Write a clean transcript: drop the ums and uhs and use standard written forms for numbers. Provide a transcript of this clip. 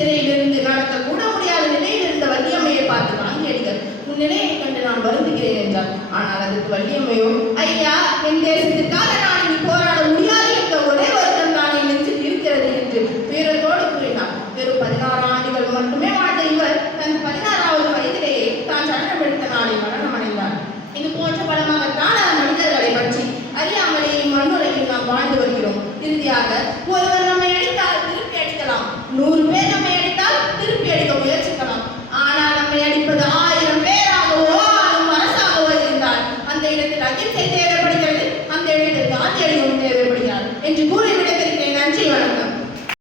சிறையிலிருந்து நடக்க கூட முடியாத நிலையில் இருந்த வள்ளியம்மையை பார்த்து காந்தியடிகள் உன் நிலையை கண்டு நான் வருந்துகிறேன் என்றார். ஆனால் அதற்கு வள்ளியம்மையோ, ஐயா, என் தேசத்திற்காக நான் இனி போராட முடியாது என்ற ஒரே வருத்தம் தான் என் நெஞ்சில் இருக்கிறது என்று வீரத்தோடு கூறினார். வெறும் 16 ஆண்டுகள் மட்டுமே வாழ்ந்த இவர் தன் 16வது வயதிலேயே தான் சட்டம் எடுத்த நாளை மரணம் அடைந்தார். இது போன்ற பல மகத்தான மனிதர்களை பற்றி அறியாமலே மண்ணுலகில் நாம் வாழ்ந்து வருகிறோம். இறுதியாக ஒருவர் நம்மை அடித்தால் திருப்பி அடிக்கலாம், 100